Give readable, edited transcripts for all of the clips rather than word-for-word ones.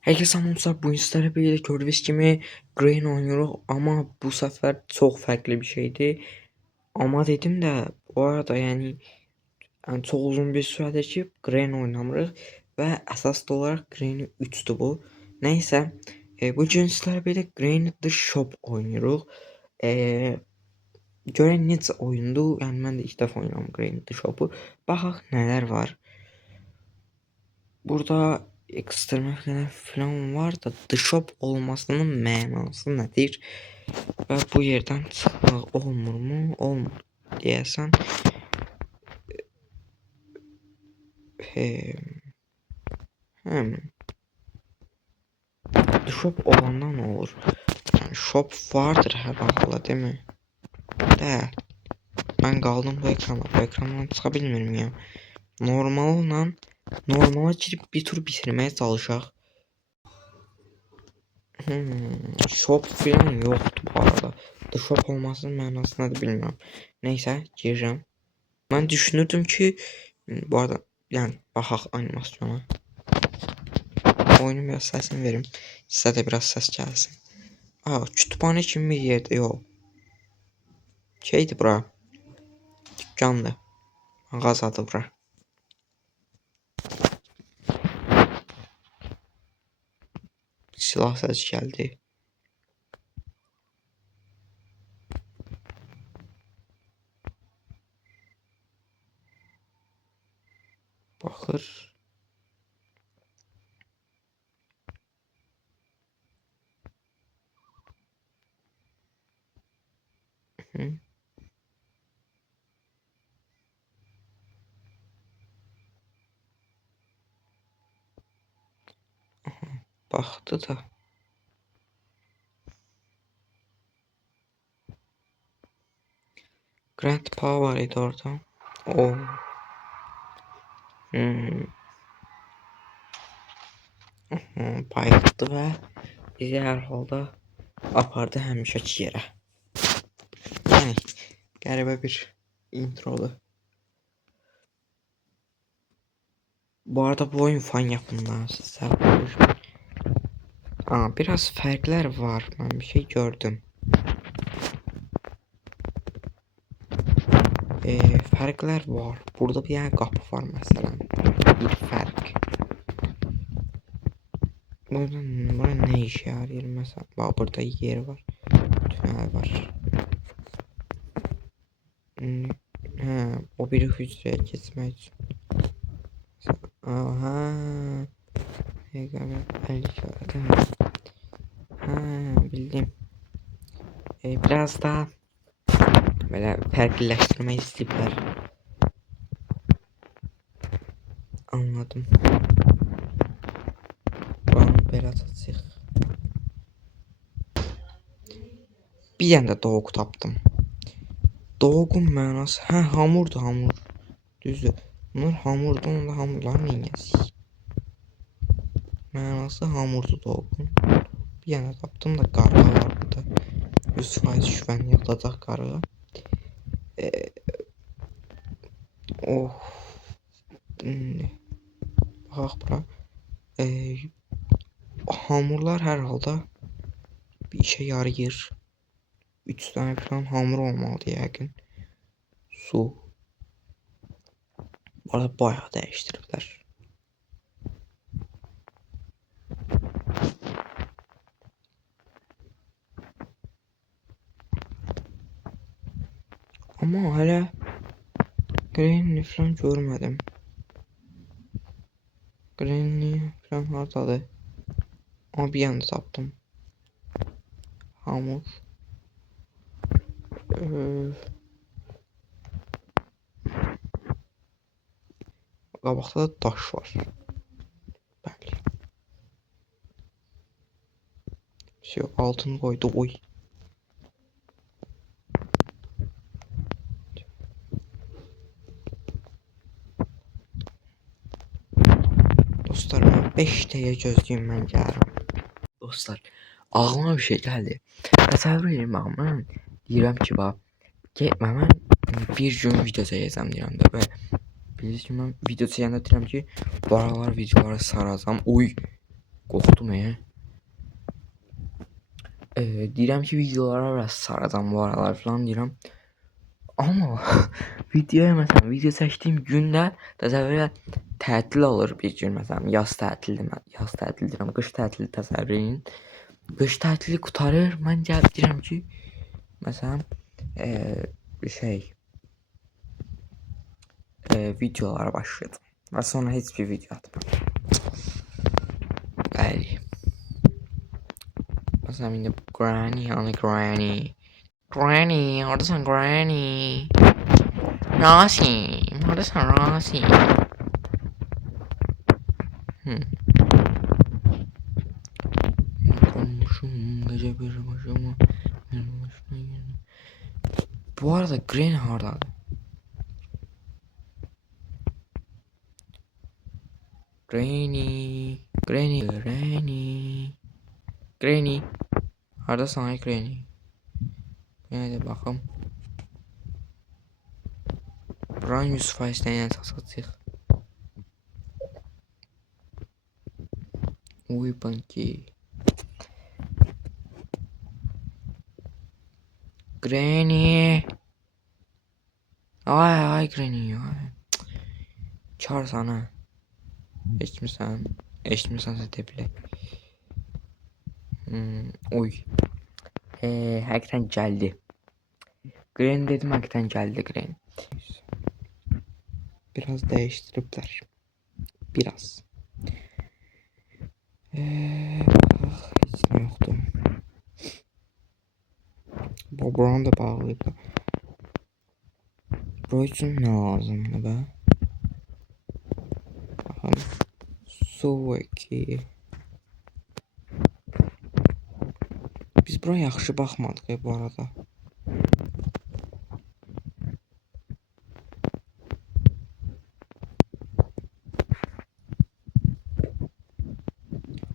Herkese selamlar. Bu instaları böyle gördüğünüz gibi Grain oynuyoruz ama bu sefer çok farklı bir şeydi. Ama dedim de bu arada yani çok uzun bir süredir ki Grain oynamırıq ve esaslı olarak Grain 3'tü bu. Neyse bu instaları böyle Grain The Shop oynuyoruz. E, Görən necə oyundu? Yani ben de ilk defa oynuyorum Grain The Shop'u. Baxaq neler var. Burada ekstremlikler falan var da The Shop olmasının mənası nedir? Ve bu yerden çıkmak olmur mu? Olmur diyesen. Hem The Shop olandan ne olur? Yani shop vardır her halde değil mi? De. Ben kaldım bu ekranda. Bu ekrandan çıkabilmiyorum ya. Normala girip bir tur bitirmeye çalışaq. Shop falan yoktu bu arada. The Shop olmasının mənası nədir bilmiyorum. Neyse gireceğim. Ben düşünürdüm ki bu arada yani baxaq animasyona. Oyunun biraz səsini verim. Sizə də biraz səs gəlsin. Kütüphane kimi bir yerdə yox. Şeydi bura. Dükkandı. Mağazadır bura. Silah səsi gəldi. Baxır. Hı. Baxdı da. Grandpa var idi orada. O. Bayıldı və bizi hər halda apardı həmişəki yerə. Yəni qəribə bir introdur. Bu arada bu oyun fan yapımından sizler. Biraz farklar var. Ben bir şey gördüm. Farklar var. Burada bir yer kapı var mesela. Bir fark. Burada ne işe yarıyor mesela? Bak burada yer var. Tünel var. O bir hücreye geçmek için. Aha. Bildim. Biraz daha böyle farklılaştırmayı isteyipler. Anladım. Buranı biraz açıq. Bir yanda doğuq tapdım. Doğuqun mənası hamurdur, hamur. Düzdür. Bunlar hamurdur, onda hamurlar neyəsiz? Mənası hamurdur doğuqun. Bir yana tapdım da qarğa var burada. 100% şübhəni yatacaq qarğa. Baxaq bura. Hamurlar hər halda bir işe yarayır. 3 tane falan hamur olmalı yəqin. Su. Bu arada bayağı dəyişdiriblər. Ama hala Granny falan görmedim. Granny falan hardadır. Ama bir yanda tapdım. Hamur. Qabaqda da daş var. Bəli. Şey altını koydu oy. Dostlar ben 5 dəqiqə gözləyim mən gəlirəm. Dostlar ağlıma bir şey gəldi. Təsəvvür edin bax mən deyirəm ki bax mən bir gün video çəkəcəm deyirəm də və bilirsiniz ki mən video çəkəndə deyirəm ki bu aralar videoları saracam. Oy Qorxdum. Deyirəm ki, videolara biraz saracam bu aralar falan deyirəm. Amma videoya məsələn video çəkdiyim gündə təsəvvür elə tətil olur bir gün məsələn yaz tətili deyirəm, qış tətili təsəvvür edin. Qış tətili qurtarır, mən gəlib deyirəm ki, məsələn videolara başladım və sonra heç bir video atmadım. Bəli. Məsələn indi Granny. Granny, oradasın Granny. Rosie, oradasın Rosie. Komşum gece bir başıma. Bu arada Granny hardadır? Granny. Hardasan ay Granny? Yenə də baxım. Buranın 100%'dən yəni satacaq. Uy banki. Granny. Ay Granny. Ay. Çağır sana. Eşitmirsən tepile. Uy. Həqiqətən gəldi. Granny dedim, həqiqətən gəldi Granny. Biraz değiştiripler. Biraz. Hiç ne yoktu. Buranı da bağlıydı. Bura üçün ne lazımdı be? Bakın. Su 2. Biz buraya yaxşı baxmadıq bu arada.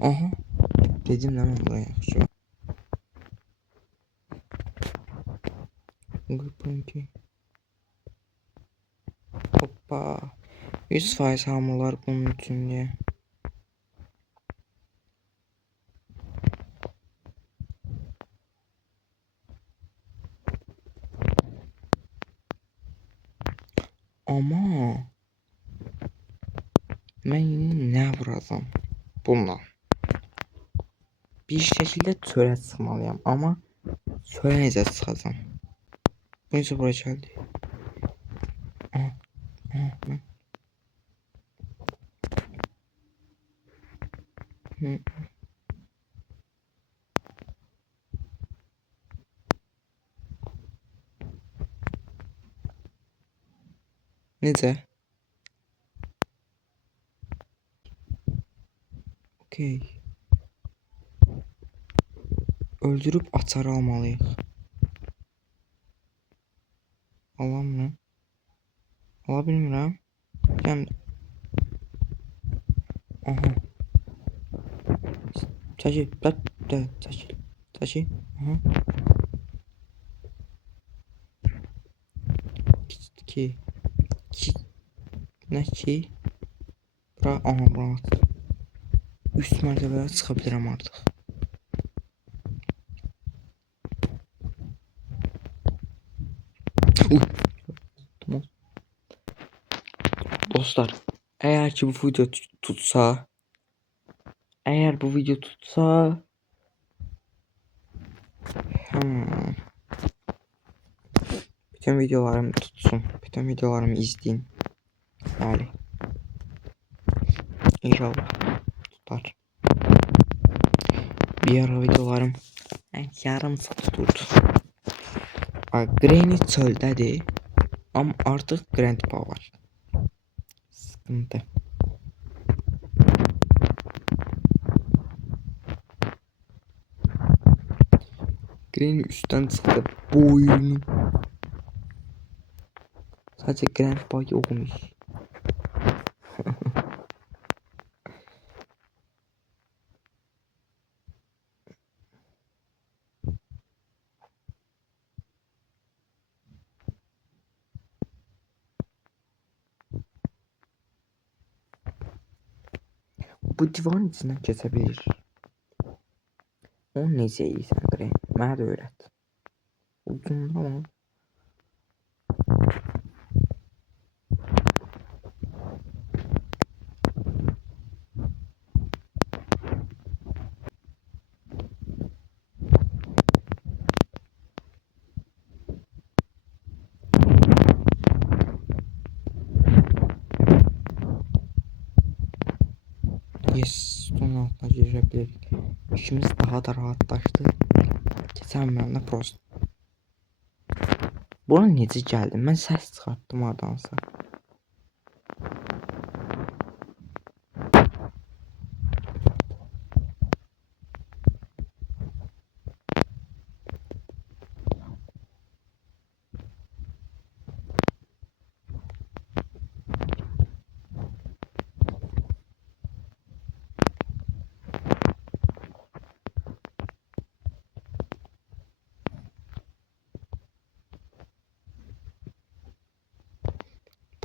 Aha. Dedim lan mən buraya yaxşı. Gıpınki. Hoppa. 100% hamılar bunun üçün diye. Ama ben yine ne vuracağım bununla? Bir şekilde çölə çıxmalıyam, ama çölə necə çıxacağam? Bu necə bura gəldi? Necə? Okey. Öldürüp açarı almalıyıq. Alam mı? Ala bilmirəm. Gəlm. Aha. Çəkil. Çəkil. Çəkil. Aha. 2. Nə ki? Bura. Aha bura. Üst mərtəbəyə çıxa bilirəm artıq. Dostlar, eğer ki bu video tutsa, bütün videolarımı tutsun, bütün videolarımı izleyin. Yani inşallah tutar. Bir ara videolarım yarım saat tuturdu. Granny çöldədir, ama artık Grandpa var. Sıkıntı. Granny üstten çıktı. Boynu. Sadece Grandpa yokmuş. Bu divarın içindən keçə bilir. Onu necə yeyirsən Qren? Mənə də öyrət. Ucunda mı? Yes, bunun altına girə bilirik. İşimiz daha da rahatlaşdı. Keçən mənimlə prost. Buna necə gəldim? Mən səs çıxartdım hardansa.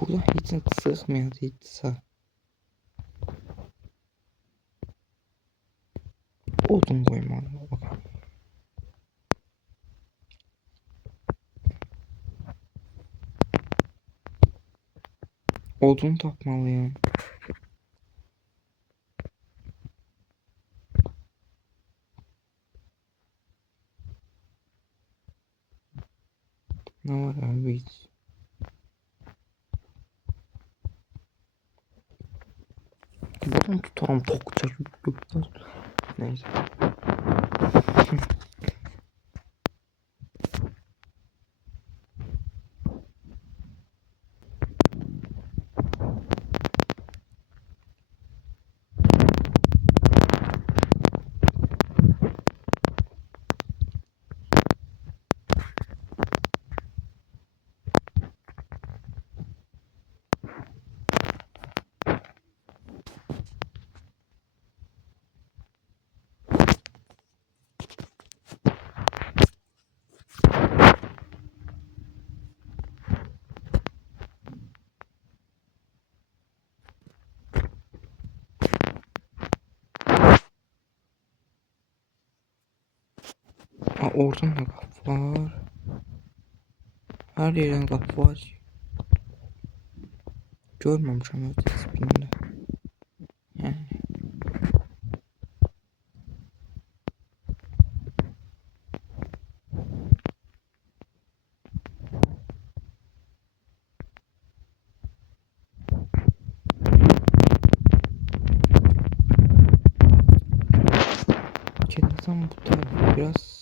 Burada heç nə çıxmayacaqsa. Odun qoymalıyam. Bakalım. Odun tapmalıyım. Ne var abi hiç? Buradan tutarım tok çekip gökten. Neyse. Aa, oradan da kapı var. Her yerden kapı var. Görmemişim öyle hiçbirinde. Yani. Kendiden bu tarafı biraz...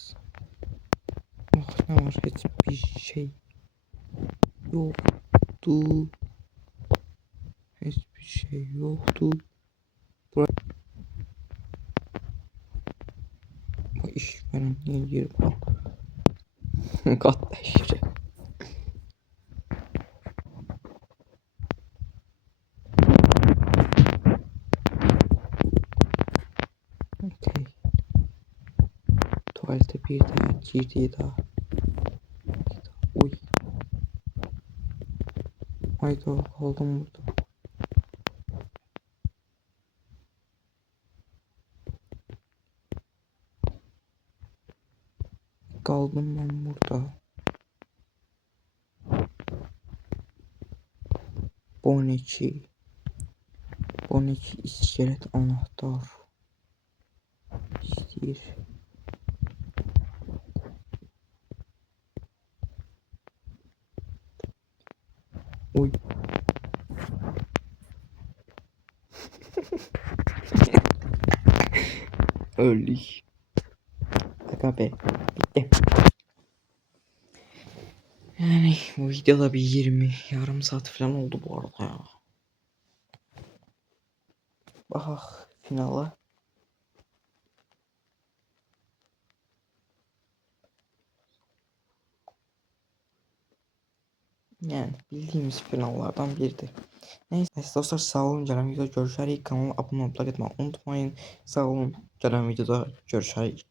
Oh, ne var? Hiçbir şey yoktu. Hiçbir şey yoktu. Bu iş veren niye girip kat değişir. Okay. Tuvalete bir daha girdiği daha. Uy. Hayda kaldım burada. Kaldım ben burada. Bonici. Bonici iskelet anahtar. İsteyir. Uy. Öldük. Aga be. Bitti. Yani bu videoda bir 20 yarım saat falan oldu bu arada ya. Bak finala. Yani bildiğimiz finallardan biridir. Neyse dostlar sağ olun. Gelen videoda görüşürüz. Kanala abone olmayı unutmayın. Sağ olun. Gelen videoda görüşürüz.